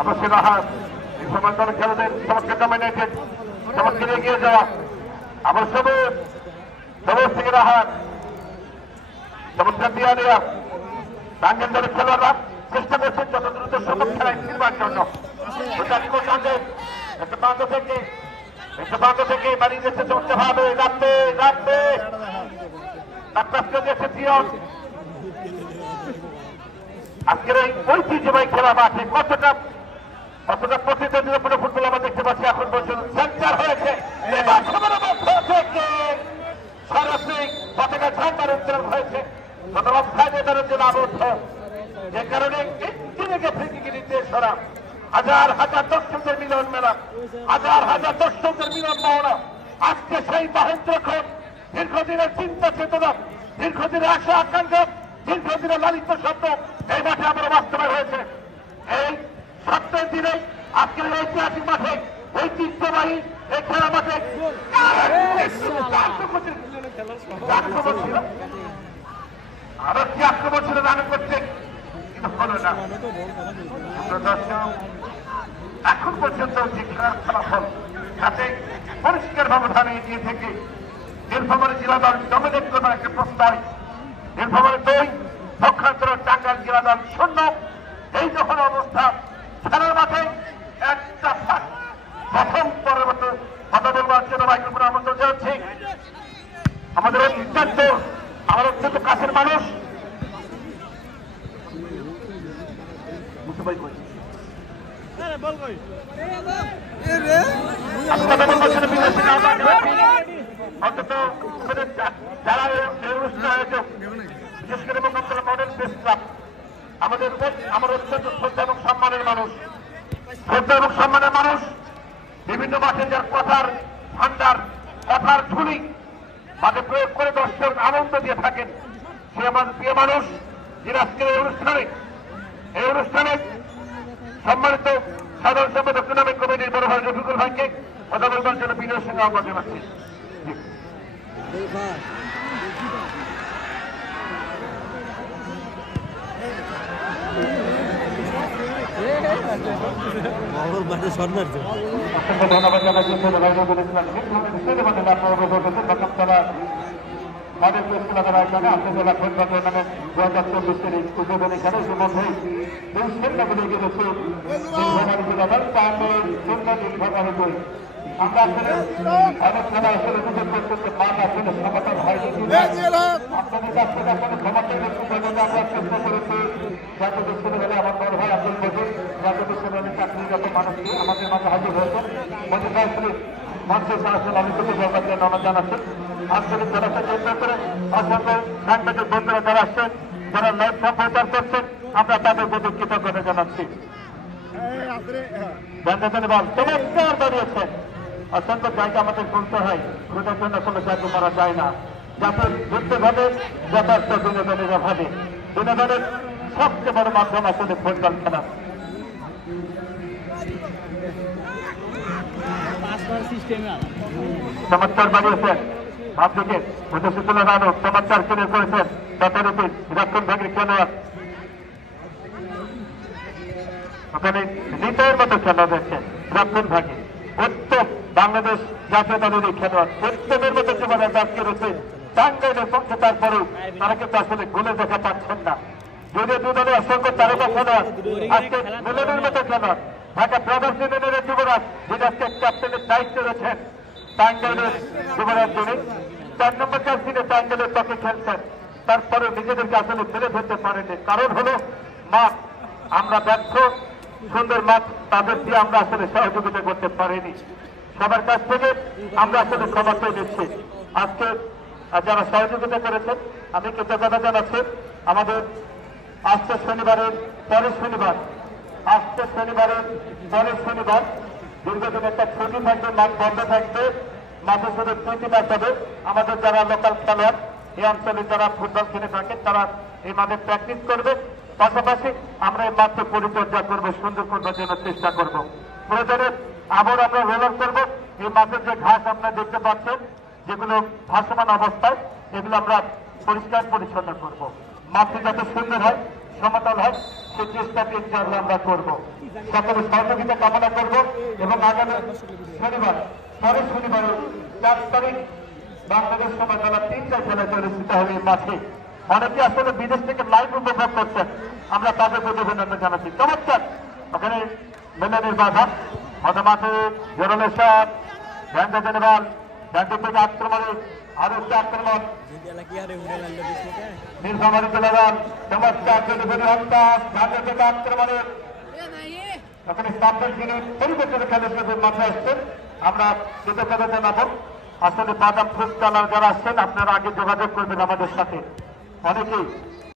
আবার সেরাহাট এই সময় দলের খেলাদের চমৎকার ডমিনেটেড চমৎকার এগিয়ে যাওয়া আবার সবুজ সবুজ থেকে রাহাট চমৎকার দিয়া দেওয়া টাঙ্গের দলের খেলোয়াড়রা চেষ্টা করছেন যত দ্রুত সম্ভব খেলায় ফিরবার জন্য একটা প্রান্ত থেকে বাড়ি দিয়েছে চমৎকার ভাবে রাখবে রাখবে আজকের এই ঐতিহ্যবাহী খেলা মাঠে কতটা প্রতিদ্বন্দ্বিতাপূর্ণ ফুটবল আমরা দেখতে পাচ্ছি এখন পর্যন্ত সেন্টার হয়েছে সরাসরি পতাকা ঝান্ডার উত্তোলন হয়েছে তার জন্য আবদ্ধ যে কারণে নির্দেশ করা হাজার হাজার দর্শকদের মিলন মেলা হাজার হাজার দর্শকদের মিলন পাওনা আজকে সেই মহেন্দ্রক্ষণ দীর্ঘদিনের চিন্তা চেতনা দীর্ঘদিনের আশা আকাঙ্ক্ষা দীর্ঘদিনের লালিত স্বপ্ন এই মাঠে আবার বাস্তবায়ন হয়েছে এই সপ্তাহের দিনে আজকের ঐতিহাসিক মাঠে ঐতিহ্যবাহী এই খেলা মাঠে আরো কি আক্রমণ ছিল রান করতে হলো না দর্শক এখন পর্যন্ত যে খেলার ফলাফল তাতে পরিষ্কার ব্যবধানে এগিয়ে থেকে নীলফামারী জেলা দল ডমিনেট করবার একটা প্রস্তাব নীলফামারী 2 পক্ষান্তর টাঙ্গাইল জেলা দল 0 এই যখন অবস্থা খেলার মাঠে একটা প্রথম পরের মতো কথা বলবার জন্য মাইক্রোফোনে আমন্ত্রণ জানাচ্ছি আমাদের অত্যন্ত আমার অত্যন্ত কাছের মানুষ অন্তত যারা এই অনুষ্ঠান আয়োজক বিশেষ করে বঙ্গবন্ধু মডেল প্রেস ক্লাব আমার অত্যন্ত শ্রদ্ধা এবং সম্মানের মানুষ বিভিন্ন মাঠে যার কথার ভান্ডার কথার ঝুলি মাঠে প্রয়োগ করে দর্শক আনন্দ দিয়ে থাকেন সে আমার প্রিয় মানুষ যিনি আজকের এই অনুষ্ঠানে সম্মানিত সাধারণ সম্পাদক টুর্নামেন্ট কমিটির বড় ভাই রফিকুল ভাইকে কথা বলবার জন্য বিনয়ের সঙ্গে আহ্বান জানাচ্ছি ধন্যবাদ জানাচ্ছি মাদের প্রেস ক্লাবের আয়োজনে আন্তর্জেলা ফুটবল টুর্নামেন্ট 2024 এর উদ্বোধনী খেলা ইতিমধ্যেই দুই সেন্টারে এগিয়ে গেছে নীলফামারী জেলা দল টাঙ্গাইল 0 নীলফামারী 2 আমরা আসলে অনেক খেলা আসলে উপভোগ করতে মাঠ আসলে সমতল হয়নি আপনাদের কাছ থেকে আপনাদের ক্ষমতা ব্যক্ত করতে আমরা চেষ্টা করেছি জাতীয় বিশ্ববিদ্যালয়ে আমার বড় ভাই আব্দুল মজিদ জাতীয় বিশ্ববিদ্যালয়ের চাকরিরত মানুষকে আমাদের মাঝে হাজির হয়েছেন মজিদ আসলে মঞ্চে সরাসরি আমি কিছু বলবার জন্য অনুরোধ জানাচ্ছি আঞ্চলিক জনতা কেন্দ্র করে অসংখ্য সাংবাদিক বন্ধুরা যারা আসছেন যারা লাইভ সম্প্রচার করছেন আমরা তাদের প্রতি কৃতজ্ঞতা জানাচ্ছি চমৎকার দাঁড়িয়েছেন অসংখ্য জায়গা আমাদের বলতে হয় ওটার জন্য কোনো জায়গা করা যায় না যাতে যুদ্ধে ভাবে যথার্থ বিনোদনের অভাবে বিনোদনের সবচেয়ে বড় মাধ্যম আসলে ফুটবল খেলা চমৎকার বানিয়েছেন আপনাকে মধুসূদন রানু চমৎকার কিনে করেছেন যথারীতি রক্ষণ ভাগের খেলোয়াড় ওখানে নিতের মতো খেলা দেখছেন রক্ষণ ভাগে উত্তম বাংলাদেশ জাতীয় দলের এই খেলোয়াড় উত্তমের মতো যেভাবে আজকে রয়েছে টাঙ্গাইলের পক্ষে তারপরেও তারা কিন্তু আসলে গোলে দেখা পাচ্ছেন না যদিও দু দলের অসংখ্য তারকা খেলোয়াড় আজকে মিলনের মতো খেলোয়াড় ঢাকা ব্রাদার্স ইউনিয়নের যুবরাজ যিনি আজকে ক্যাপ্টেনের দায়িত্বে রয়েছেন টাঙ্গাইলের যুবরাজ যিনি 4 নম্বর জার্সিতে টাঙ্গাইলের পক্ষে খেলছেন তারপরে নিজেদেরকে আসলে মেলে ধরতে পারেনি কারণ হলো মাঠ আমরা ব্যর্থ সুন্দর মাঠ তাদের দিয়ে আমরা আসলে সহযোগিতা করতে পারিনি সবার কাছ থেকে আমরা আসলে ক্ষমা চেয়ে নিচ্ছি আজকে যারা সহযোগিতা করেছেন আমি কৃতজ্ঞতা জানাচ্ছি আমাদের আজকে শনিবারের পরের শনিবার দীর্ঘদিন একটা ছুটি থাকবে মাঠ বন্ধ থাকবে মাঠে শুধু প্রীতি ম্যাচ হবে আমাদের যারা লোকাল খেলোয়াড় এই অঞ্চলে যারা ফুটবল খেলে থাকেন তারা এই মাঠে প্র্যাকটিস করবে পাশাপাশি আমরা এই মাঠে পরিচর্যা করবো সুন্দর করবার জন্য চেষ্টা করবো প্রয়োজনে আবার আমরা রোলার করবো এই মাঠের যে ঘাস আপনারা দেখতে পাচ্ছেন যেগুলো ভাসমান অবস্থায় এগুলো আমরা পরিষ্কার পরিচ্ছন্ন করবো মাঠটি যাতে সুন্দর হয় সমতল হয় সেই চেষ্টাকে ইনশাআল্লাহ আমরা করব। সকলে সহযোগিতা কামনা করব এবং আগামী শনিবার পরের শনিবারে 4 তারিখ বাংলাদেশ সময় বেলা 3টায় খেলা অনুষ্ঠিত হবে এই মাঠে। অনেকে আসলে বিদেশ থেকে লাইভ উপভোগ করছেন, আমরা তাদের প্রতি অভিনন্দন জানাচ্ছি। চমৎকার ওখানে মেলানির বাধা মধ্যমাঠে জেনারেশন ব্যাংক জেনারেল ব্যাংকের থেকে আক্রমণে আরো একটি আক্রমণ নীলফামারী জেনারেল চমৎকার ডেলিভারি হত্যা ব্যাংকের থেকে আক্রমণে ওখানে সাবজেক্ট যিনি পরিবর্তনের খেলা হিসেবে মাঠে আসছেন আমরা কৃতজ্ঞতা জানাবো। আসলে বাদাম ফুটকালার যারা আসছেন আপনারা আগে যোগাযোগ করবেন আমাদের সাথে। অনেকেই